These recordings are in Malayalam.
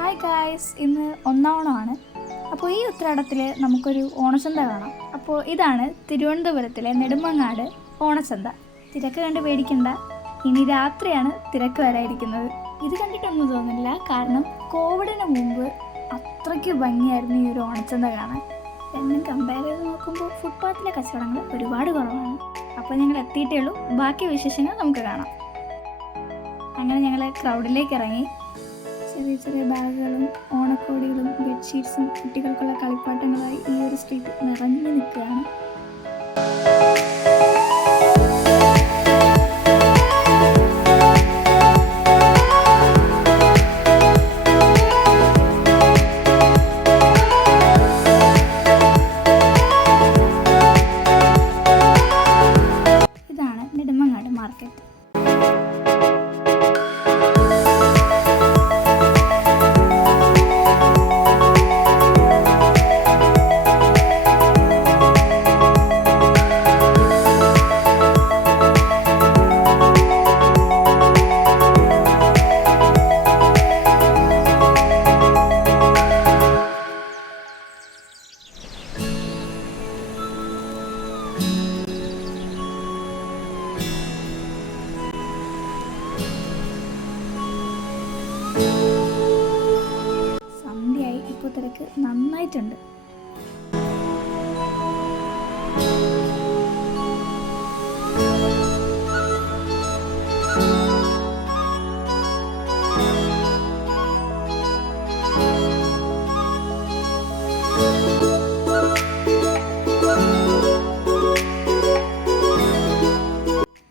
ഹായ് ഗായ്സ്, ഇന്ന് ഒന്നാം ഓണമാണ്. അപ്പോൾ ഈ ഉത്രാടത്തിൽ നമുക്കൊരു ഓണച്ചന്ത കാണാം. അപ്പോൾ ഇതാണ് തിരുവനന്തപുരത്തിലെ നെടുമങ്ങാട് ഓണച്ചന്ത. തിരക്ക് കണ്ട് പേടിക്കണ്ട, ഇനി രാത്രിയാണ് തിരക്ക് വരാതിരിക്കുന്നത്. ഇത് കണ്ടിട്ടൊന്നും തോന്നില്ല, കാരണം കോവിഡിന് മുമ്പ് അത്രയ്ക്ക് ഭംഗിയായിരുന്നു ഈ ഒരു ഓണച്ചന്ത കാണാൻ. രണ്ടും കമ്പയർ ചെയ്ത് നോക്കുമ്പോൾ ഫുട്പാത്തിലെ കച്ചവടങ്ങൾ ഒരുപാട് കുറവാണ്. അപ്പോൾ ഞങ്ങൾ എത്തിയിട്ടേ ഉള്ളൂ, ബാക്കി വിശേഷങ്ങൾ നമുക്ക് കാണാം. അങ്ങനെ ഞങ്ങൾ ക്രൗഡിലേക്ക് ഇറങ്ങി. ചെറിയ ചെറിയ ബാഗുകളും ഓണക്കോടികളും ബെഡ്ഷീറ്റ്സും കുട്ടികൾക്കുള്ള കളിപ്പാട്ടങ്ങളായി ഈ ഒരു സ്ട്രീറ്റ് നിറഞ്ഞു നിൽക്കുകയാണ്. ഇതാണ് നെടുമങ്ങാട് മാർക്കറ്റ്. സന്ധ്യയായി, ഇപ്പോൾ തിരക്ക് നന്നായിട്ടുണ്ട്.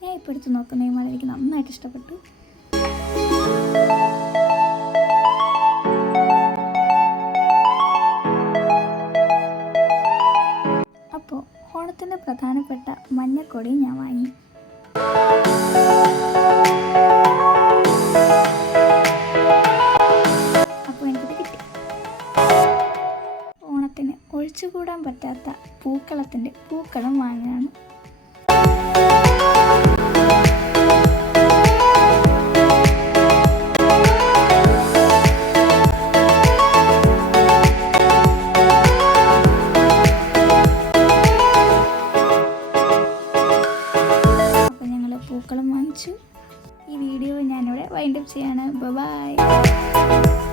ഞാൻ ഇപ്പോൾ എടുത്ത് നോക്കുന്ന ഈ മഴ എനിക്ക് നന്നായിട്ട് ഇഷ്ടപ്പെട്ടു. അപ്പോൾ ഓണത്തിൻ്റെ പ്രധാനപ്പെട്ട മഞ്ഞക്കൊടി ഞാൻ വാങ്ങി. അപ്പോൾ എനിക്കിത് കിട്ടി. ഓണത്തിന് ഒഴിച്ചുകൂടാൻ പറ്റാത്ത പൂക്കളത്തിൻ്റെ പൂക്കളം വാങ്ങുകയാണ്. പൂക്കളം വാങ്ങിച്ചു. ഈ വീഡിയോ ഞാനിവിടെ വൈൻഡപ്പ് ചെയ്യാണ്. ബൈ.